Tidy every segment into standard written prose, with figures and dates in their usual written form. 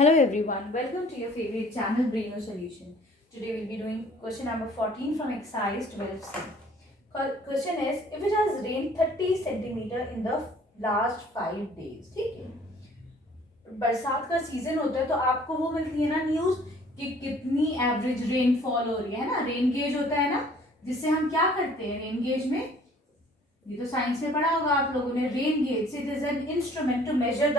Hello everyone, welcome to your favorite channel Braino Solution. Today we'll be doing question number 14 from exercise 12C. Question is, if it has rained 30 centimeter in the last 5 days, ठीक है, बरसात का season होता है तो आपको वो मिलती है ना न्यूज कि कितनी एवरेज रेनफॉल हो रही है ना, रेन गेज होता है ना, जिससे हम क्या करते हैं रेन गेज में, ये तो साइंस में पढ़ा होगा आप लोगों ने, rain gauge it is an instrument to measure the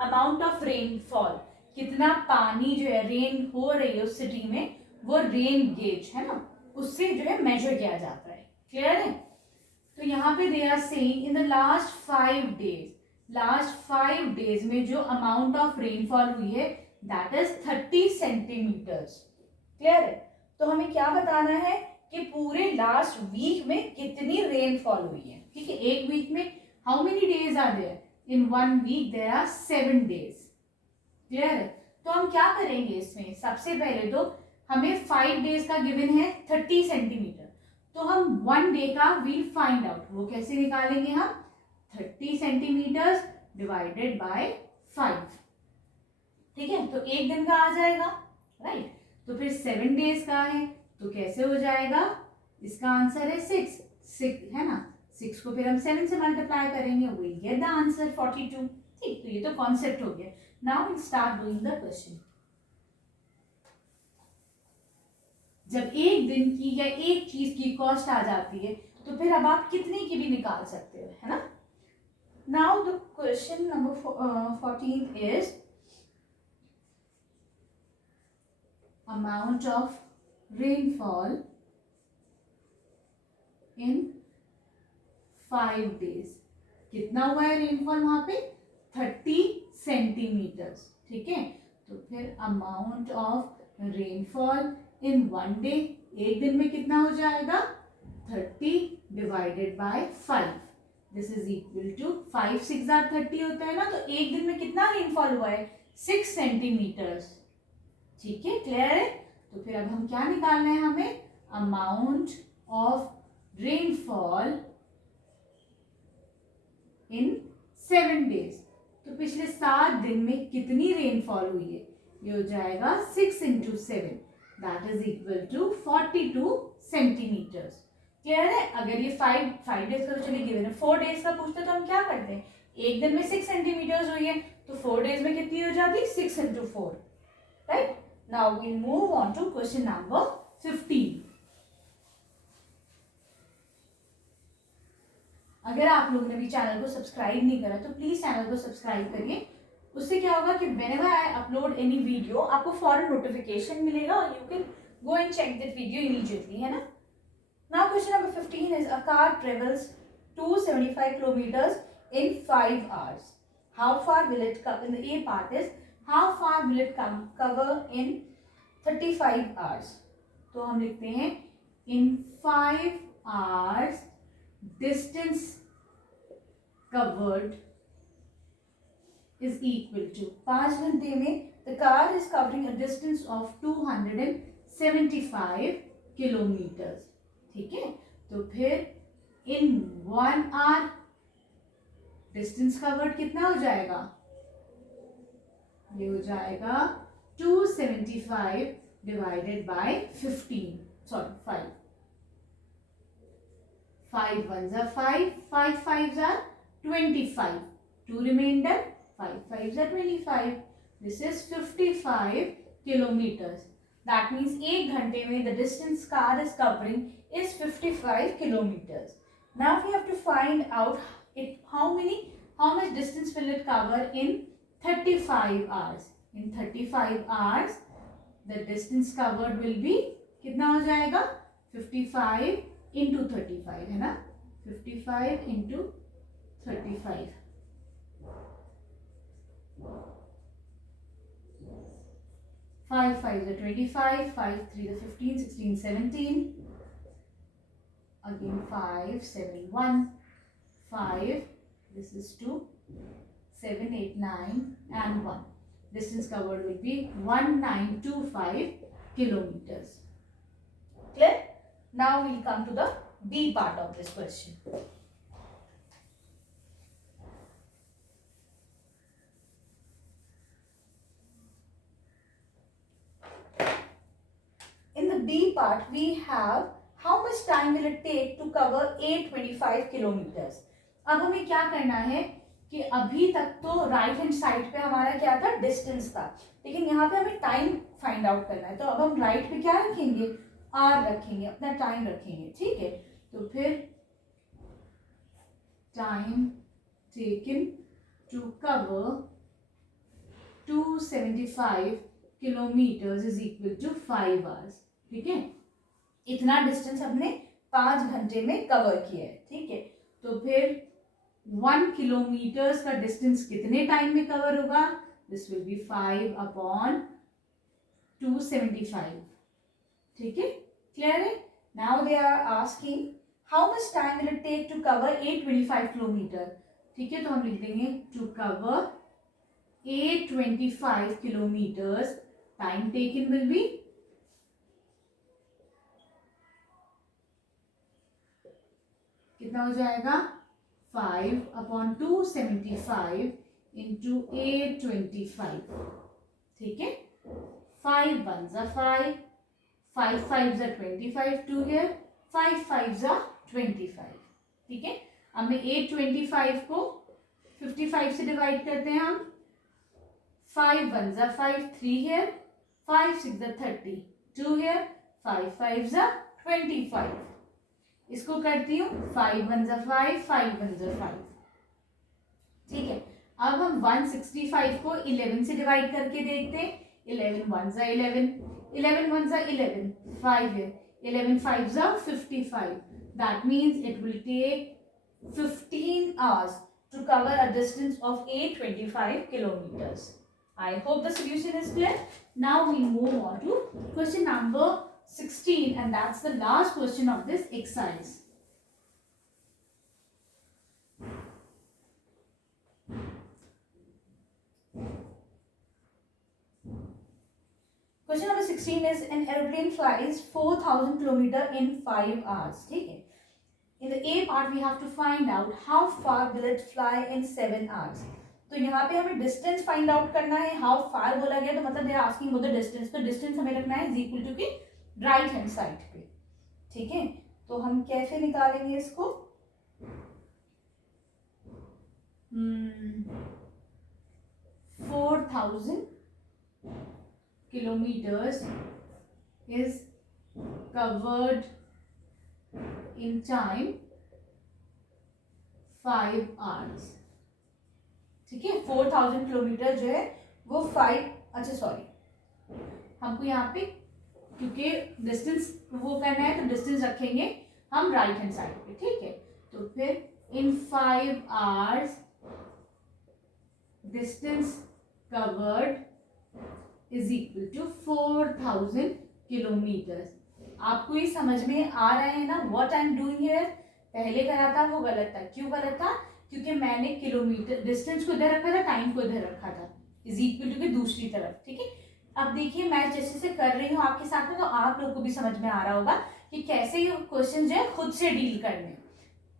amount of rainfall, कितना पानी जो है रेन हो रही है उस सिटी में, वो रेन गेज है ना, उससे जो है मेजर किया जाता है। क्लियर है? तो यहाँ पे they are saying in the last 5 days में जो अमाउंट ऑफ रेनफॉल हुई है दैट इज 30 सेंटीमीटर्स। क्लियर है? तो हमें क्या बताना है कि पूरे लास्ट वीक में कितनी रेनफॉल हुई है। ठीक है, एक वीक में how many days are there? In 1 week there are 7 days. Clear है? तो हम क्या करेंगे इसमें, सबसे पहले तो हमें 5 डेज का गिवन है 30 सेंटीमीटर, तो हम 1 डे का वील फाइंड आउट, वो कैसे निकालेंगे हम, 30 सेंटीमीटर डिवाइडेड बाय 5। ठीक है, तो एक दिन का आ जाएगा, राइट। तो फिर 7 डेज का है तो कैसे हो जाएगा, इसका आंसर है 6 है ना, 6 को फिर हम 7 से मल्टीप्लाई करेंगे, विल गेट द आंसर 42। ठीक, तो ये तो कॉन्सेप्ट हो गया। Now will start doing the question. जब एक दिन की या एक चीज की कॉस्ट आ जाती है तो फिर अब आप कितने की भी निकाल सकते हो, है ना। Now the question number 14 is amount of rainfall in 5 days। कितना हुआ है रेनफॉल वहां पे, 30 सेंटीमीटर्स। ठीक है, तो फिर amount of rainfall in 1 day, एक दिन में कितना हो जाएगा, 30 divided by 5, this is equal to 5 6 30 होता है ना, तो एक दिन में कितना रेनफॉल हुआ है, 6 सेंटीमीटर्स। ठीक है, क्लियर है? तो फिर अब हम क्या निकालना है हमें, amount of rainfall in 7 days. तो पिछले 7 दिन में कितनी रेनफॉल हुई है, ये हो जाएगा 6 into 7 that is equal to 42 centimetres. Clear है? अगर ये 5 डेज का तो चलिए गिवन है, 4 डेज का पूछते तो हम क्या करते हैं, एक दिन में 6 सेंटीमीटर्स हुई है तो 4 डेज में कितनी हो जाती, 6 into 4, right. Now we'll move on to question number 15. अगर आप लोगों ने भी चैनल को सब्सक्राइब नहीं करा तो प्लीज चैनल को सब्सक्राइब करिए, उससे क्या होगा कि whenever I upload any video आपको फौरन नोटिफिकेशन मिलेगा और you can go and check that video immediately, है ना। Now question number 15 is a car travels 275 kilometers in 5 hours. How far will it cover? In the A part is how far will it cover in 35 hours? तो हम लिखते हैं in 5 hours distance covered is equal to, 5 घंटे में the car is covering a distance of 275 kilometers। ठीक है, तो फिर in 1 hour distance covered कितना हो जाएगा, ये हो जाएगा 275 divided by 15, sorry 5, 5 1s are 5, 5 5s are 25, 2 remainder, 5 5s are 25, this is 55 kilometers। that means एक घंटे में the distance car is covering is 55 kilometers। now we have to find out it how much distance will it cover in 35 hours। in 35 hours the distance covered will be कितना हो जाएगा, 55 into 35 है ना, 55 into 35, 5 5 is 25, 5 3 is 15, 16 17, again 5 7 1 5, this is 2 7 8 9 and 1, distance covered will be 1925 kilometers। Clear? Now we'll come to the B part of this question. B part we have how much time will it take to cover 825 kilometers. अब हमें क्या करना है कि अभी तक तो right hand side पे हमारा क्या था, डिस्टेंस था, लेकिन यहाँ पे हमें टाइम फाइंड आउट करना है. तो अब हम राइट पे क्या रखेंगे, आर रखेंगे, अपना टाइम रखेंगे. ठीक है, तो फिर time taken to cover 275 kilometres is equal to 5 hours. ठीक है, इतना डिस्टेंस हमने 5 घंटे में कवर किया है. ठीक है, तो फिर 1 किलोमीटर्स का डिस्टेंस कितने टाइम में कवर होगा, दिस विल बी 5 अपॉन 275. ठीक है, क्लियर है. Now they are asking how much time will it take to cover 825 kilometre. ठीक है, तो हम लिख देंगे to cover 825 kilometers, time taken will be कितना हो जाएगा, 5 अपॉन 275 इंटू 825. ठीक है, 5 1s are 5, 5 5s are 25, 2 here, 5 5s are 25. ठीक है, अब मैं 825 को 55 से डिवाइड करते हैं हम. 5 1s are 5, 3 here, 5 6 are 30, 2 here, 5 5s are 25. इसको करती हूँ 5 1s are 5, 5 1s are 5. ठीक है, अब हम 165 को 11 से डिवाइड करके देखते हैं. 11 1s are 11, 11 1s are 11, 5 here, 11 5s are 55. That means it will take 15 hours to cover a distance of 825 kilometers. I hope the solution is clear. Now we move on to question number 16, and that's the last question of this exercise. Question number 16 is an aeroplane flies 4,000 kilometer in 5 hours. ठीक है, in the A part we have to find out how far will it fly in 7 hours. तो यहाँ पे हमें distance find out करना है. How far बोला गया तो मतलब they are asking about the distance, तो डिस्टेंस हमें रखना है इज इक्वल टू की राइट हैंड साइड पे. ठीक है, तो हम कैसे निकालेंगे इसको, 4,000 kilometers is covered in time 5 hours. ठीक है, 4,000 किलोमीटर जो है वो 5, अच्छा सॉरी, हमको यहाँ पे क्योंकि डिस्टेंस वो करना है तो डिस्टेंस रखेंगे हम राइट हैंड साइड पे. ठीक है, तो फिर in 5 hours distance covered is equal to 4,000 kilometre. आपको ये समझ में आ रहा है ना what I am doing here. पहले करा था वो गलत था. क्यों गलत था, क्योंकि मैंने किलोमीटर डिस्टेंस को इधर रखा था, टाइम को इधर रखा था, इज इक्वल टू की दूसरी तरफ. ठीक है, अब देखिए मैं जैसे से कर रही हूँ आपके साथ में, तो आप लोगों को भी समझ में आ रहा होगा कि कैसे ये क्वेश्चन जो है खुद से डील करने.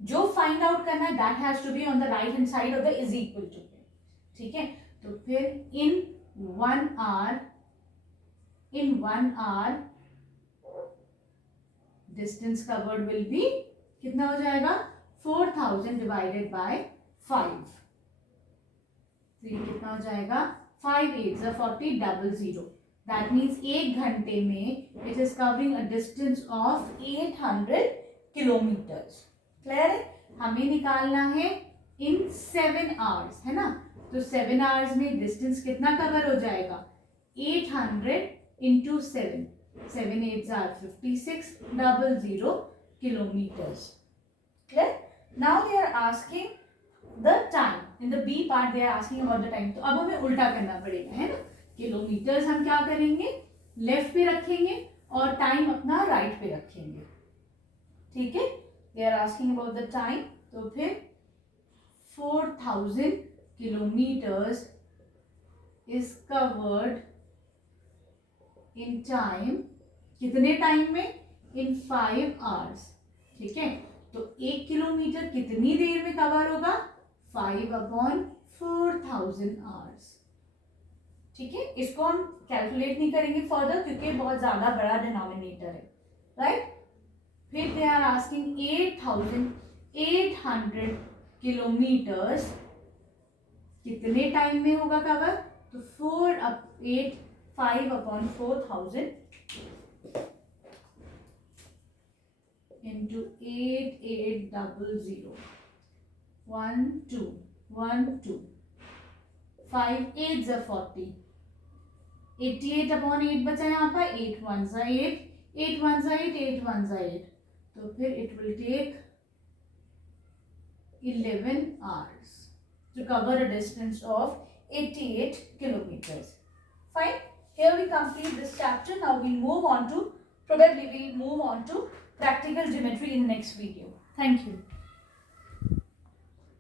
जो फाइंड आउट करना है that has to be on the right hand side of the is equal to. ठीक है, तो फिर in 1 hour distance covered will be कितना हो जाएगा, 4,000 डिवाइडेड बाय 5. तो ये कितना हो जाएगा, 5 8s are 40, 00. दैट मीन्स 1 घंटे में it is covering a distance of 800 kilometres. Clear है, हमें निकालना है इन 7 hours, है ना. तो 7 hours में डिस्टेंस कितना कवर हो जाएगा, 800 into 7, 7 8s are 56, 00 kilometers. Clear? Now they are asking the time. In the B part they are asking about the time. तो अब हमें उल्टा करना पड़ेगा, है ना. किलोमीटर्स हम क्या करेंगे, लेफ्ट पे रखेंगे और टाइम अपना राइट पे रखेंगे. ठीक है, they are asking about the time. तो फिर 4,000 kilometers is covered in time. कितने टाइम में, in 5 hours. ठीक है, तो 1 किलोमीटर कितनी देर में कवर होगा, 5 अपॉन 4,000 hours. ठीक है, इसको हम कैलकुलेट नहीं करेंगे फर्दर क्योंकि बहुत ज्यादा बड़ा डिनोमिनेटर है, राइट। फिर दे आर आस्किंग 8,800 किलोमीटर्स कितने टाइम में होगा कवर, तो 5 अपॉन 4,000 into 8800 1 2 1 2 5 8 ज़ा 40 88 अपॉन 8 बचा यहाँ पर 8 1 ज़ा 8 8 1 ज़ा 8 8 1 ज़ा 8, तो फिर it will take 11 hours to cover a distance of 88 kilometers. Fine. Here we complete this chapter. Now we'll move on to practical geometry in the next video. Thank you.